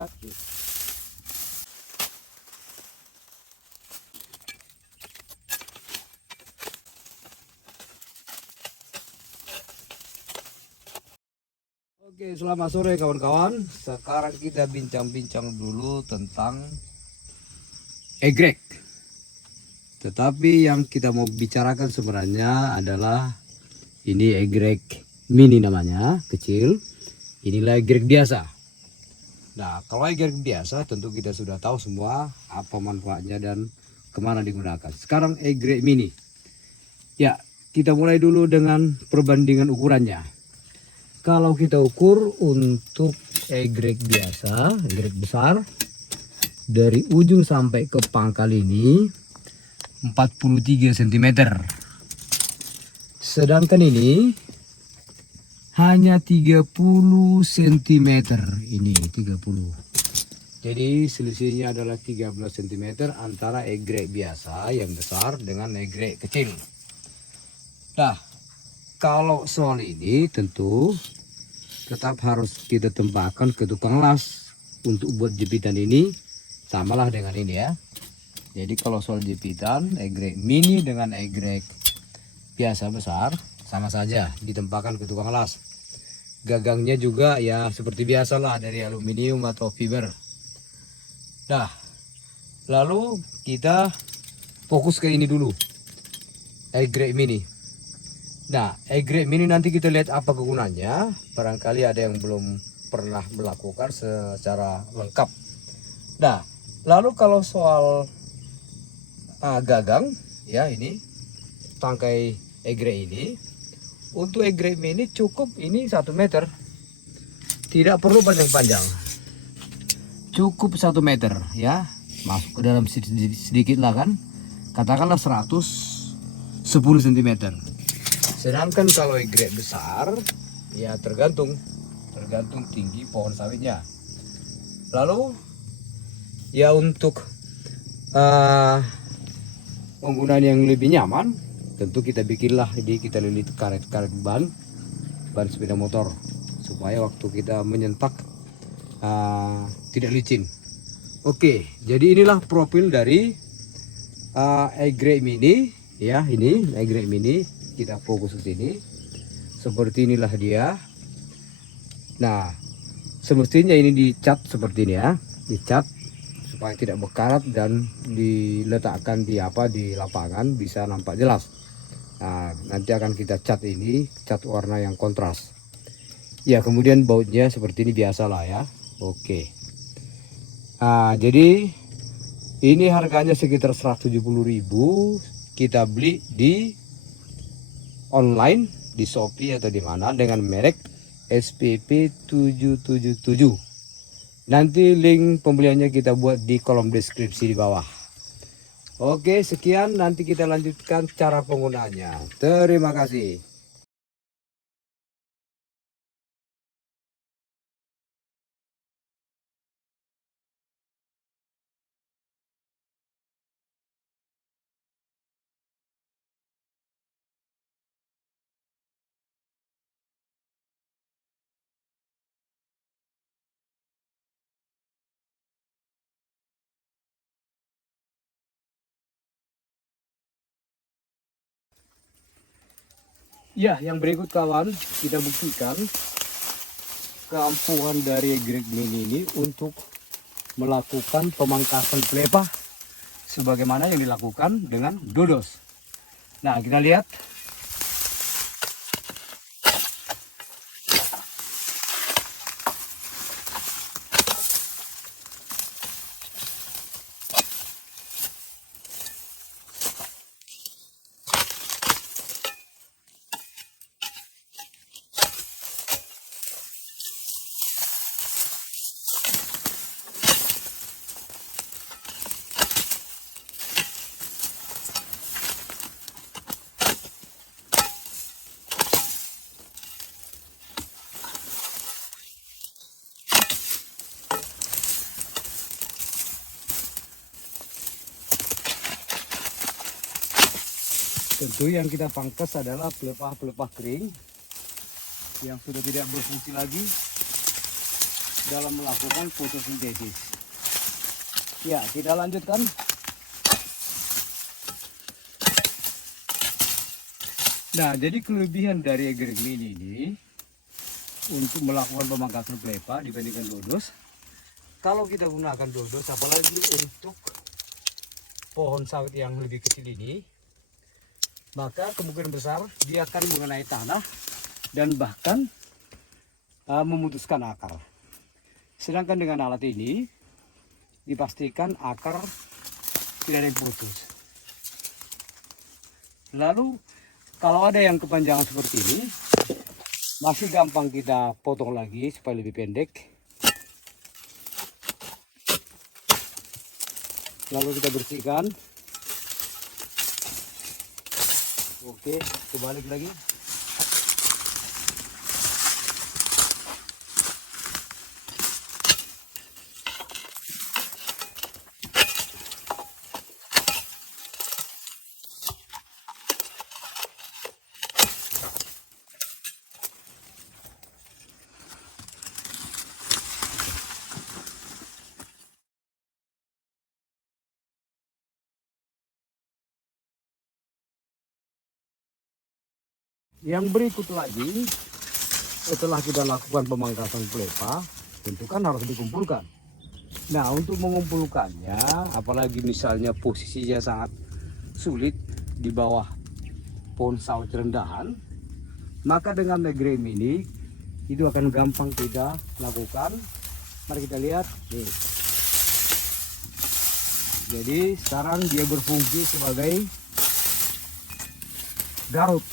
Oke. Oke, selamat sore kawan-kawan. Sekarang kita bincang-bincang dulu tentang egrek. Tetapi yang kita mau bicarakan sebenarnya adalah ini egrek mini namanya, kecil. Inilah egrek biasa. Nah, kalau egrek biasa tentu kita sudah tahu semua apa manfaatnya dan kemana digunakan. Sekarang egrek mini. Ya, kita mulai dulu dengan perbandingan ukurannya. Kalau kita ukur untuk egrek biasa, egrek besar, dari ujung sampai ke pangkal ini 43 cm. Sedangkan ini hanya 30 cm. Ini 30. Jadi selisihnya adalah 13 cm antara egrek biasa yang besar dengan egrek kecil. Nah, kalau soal ini tentu tetap harus kita tempatkan ke tukang las untuk buat jepitan ini, samalah dengan ini ya. Jadi kalau soal jepitan egrek mini dengan egrek biasa besar sama saja, ditempatkan ke tukang las. Gagangnya juga ya seperti biasalah dari aluminium atau fiber. Nah, lalu kita fokus ke ini dulu, egrek mini. Nah, egrek mini nanti kita lihat apa kegunaannya. Barangkali ada yang belum pernah melakukan secara lengkap. Nah, lalu kalau soal gagang, ya ini tangkai egrek ini. Untuk egrek mini cukup ini 1 meter. Tidak perlu panjang-panjang. Cukup 1 meter ya. Masuk ke dalam sedikit lah kan. Katakanlah 110 cm. Sedangkan kalau egrek besar, ya tergantung tinggi pohon sawitnya. Lalu, ya untuk penggunaan yang lebih nyaman, tentu kita bikinlah kita lilit karet-karet ban sepeda motor supaya waktu kita menyentak tidak licin. Oke, jadi inilah profil dari egrek mini ya. Ini egrek mini. Kita fokus ke sini. Seperti inilah dia. Nah, semestinya ini dicat seperti ini ya, dicat supaya tidak berkarat dan diletakkan di lapangan bisa nampak jelas. Nah, nanti akan kita cat ini, cat warna yang kontras. Ya, kemudian bautnya seperti ini biasalah ya. Oke. Nah, jadi ini harganya sekitar 170.000. Kita beli di online di Shopee atau di mana dengan merek SPP 777. Nanti link pembeliannya kita buat di kolom deskripsi di bawah. Oke, sekian, nanti kita lanjutkan cara penggunaannya. Terima kasih. Ya, yang berikut kawan, kita buktikan keampuhan dari egrek mini ini untuk melakukan pemangkasan pelepah sebagaimana yang dilakukan dengan dodos. Nah, kita lihat. Tentu yang kita pangkas adalah pelepah-pelepah kering yang sudah tidak berfungsi lagi. dalam melakukan fotosintesis. Ya, kita lanjutkan. Nah, jadi kelebihan dari egreg mini ini untuk melakukan pemangkasan pelepah dibandingkan dodos. Kalau kita gunakan dodos, apalagi untuk pohon sawit yang lebih kecil ini, maka kemungkinan besar dia akan mengenai tanah dan bahkan memutuskan akar. Sedangkan dengan alat ini dipastikan akar tidak ada yang putus. Lalu kalau ada yang kepanjangan seperti ini, masih gampang kita potong lagi supaya lebih pendek. Lalu kita bersihkan. Oke, kebalik lagi. Yang berikut lagi, setelah kita lakukan pemangkasan pelepah, tentu kan harus dikumpulkan. Nah, untuk mengumpulkannya, apalagi misalnya posisinya sangat sulit di bawah pohon sawit rendahan, maka dengan megrem ini itu akan gampang kita lakukan. Mari kita lihat nih. Jadi sekarang dia berfungsi sebagai garut.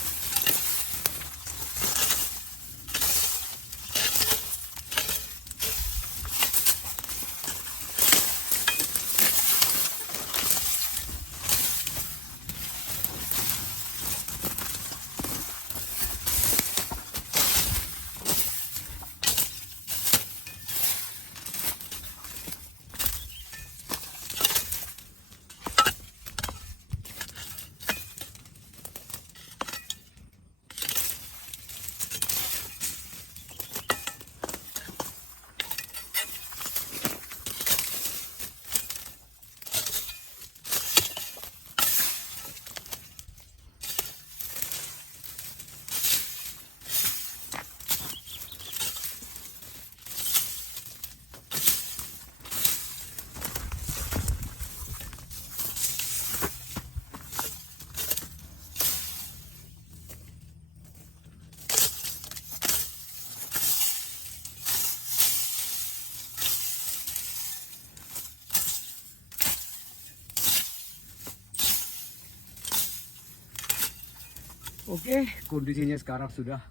Oke, kondisinya sekarang sudah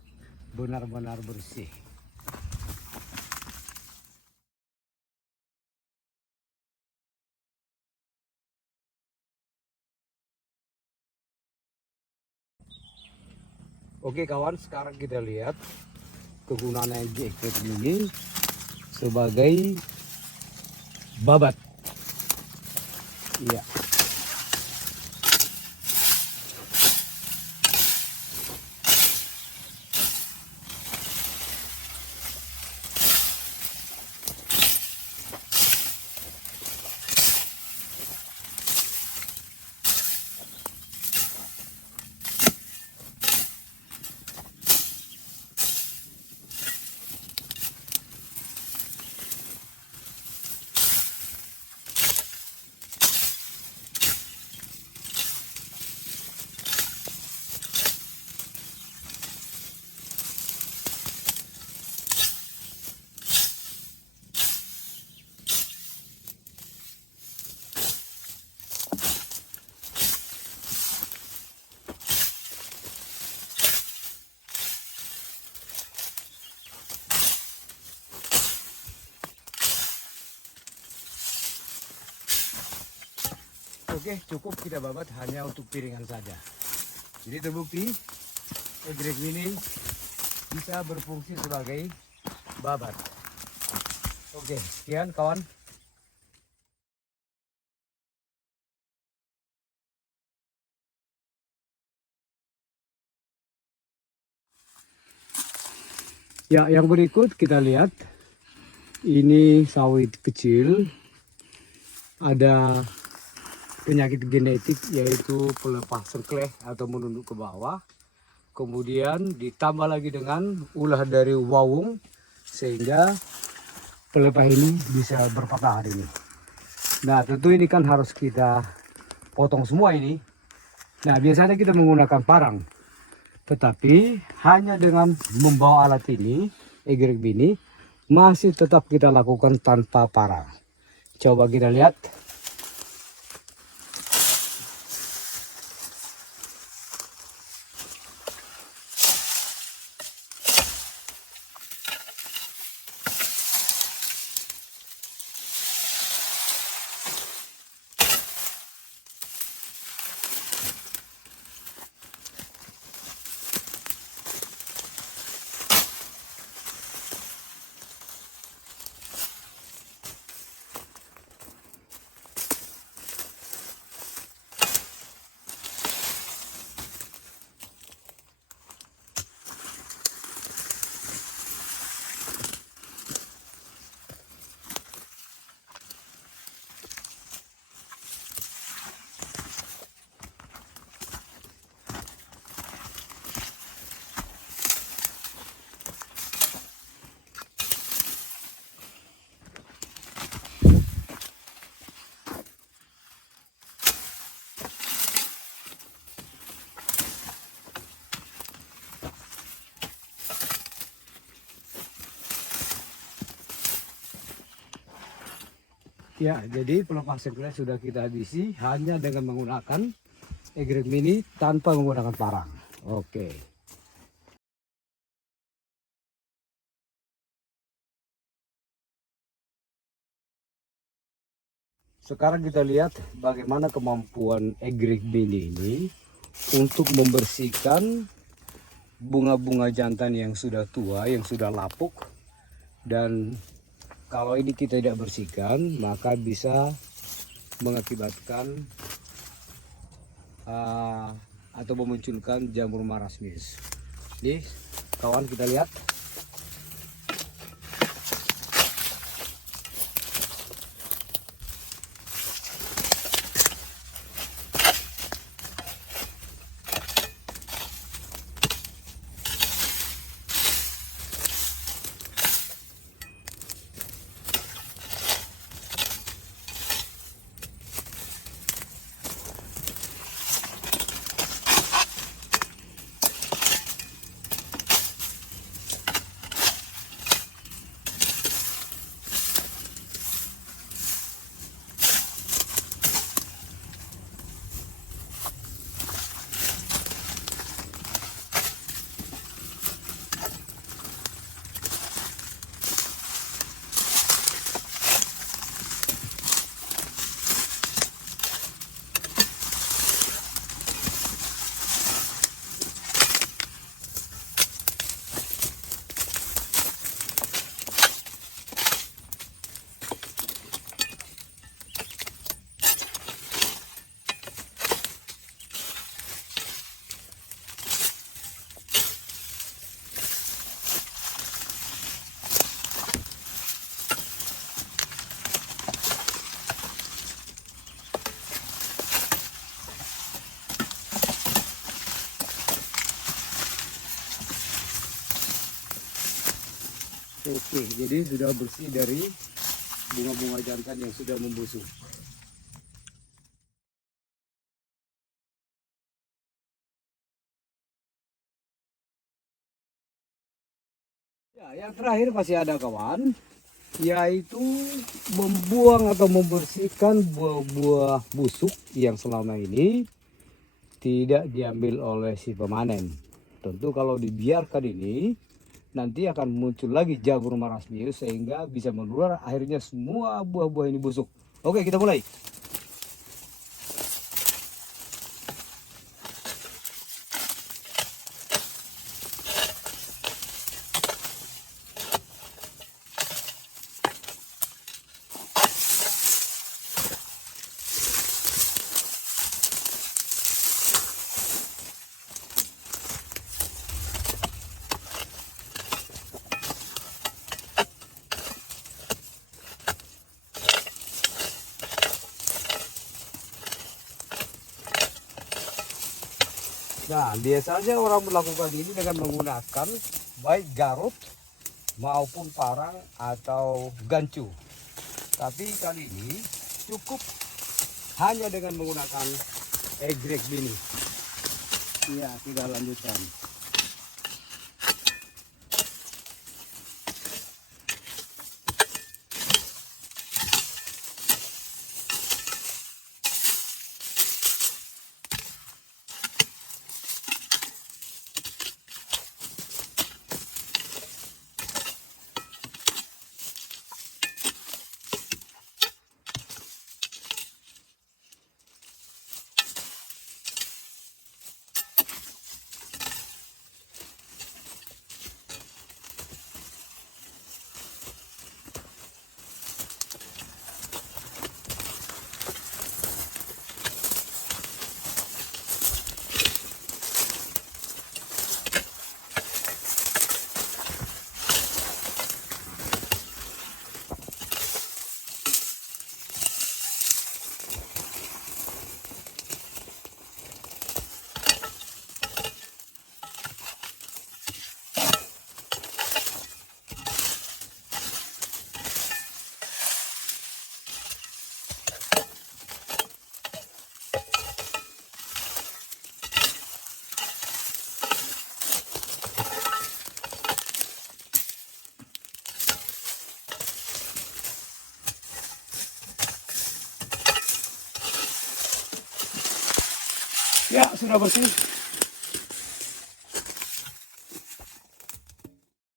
benar-benar bersih. Oke kawan, sekarang kita lihat kegunaan egreg ini sebagai babat. Iya. Oke, cukup kita babat hanya untuk piringan saja. Jadi terbukti egreg ini bisa berfungsi sebagai babat. Oke, sekian kawan. Ya, yang berikut kita lihat Ini sawit kecil, ada penyakit genetik yaitu pelepas sengkleh atau menunduk ke bawah. Kemudian ditambah lagi dengan ulah dari wawung sehingga pelepah ini bisa berpatah hari ini. Nah tentu ini kan harus kita potong semua ini. Nah biasanya kita menggunakan parang. Tetapi hanya dengan membawa alat ini, egreg ini, masih tetap kita lakukan tanpa parang. Coba kita lihat. Ya, jadi pelepas sengkleh sudah kita habisi hanya dengan menggunakan egreg mini tanpa menggunakan parang. Oke. Sekarang kita lihat bagaimana kemampuan egreg mini ini untuk membersihkan bunga-bunga jantan yang sudah tua, yang sudah lapuk. Dan kalau ini kita tidak bersihkan, maka bisa mengakibatkan atau memunculkan jamur marasmis. Jadi kawan kita lihat. Oke, jadi sudah bersih dari bunga-bunga jantan yang sudah membusuk. Ya, yang terakhir masih ada kawan, yaitu membuang atau membersihkan buah-buah busuk yang selama ini tidak diambil oleh si pemanen. Tentu kalau dibiarkan ini, nanti akan muncul lagi jamur marasmius sehingga bisa menular, akhirnya semua buah-buah ini busuk. Oke, kita mulai. Nah, biasanya orang melakukan ini dengan menggunakan baik garut maupun parang atau gancu. Tapi kali ini cukup hanya dengan menggunakan egrek ini. Iya, kita lanjutkan. Ya, sudah bersih.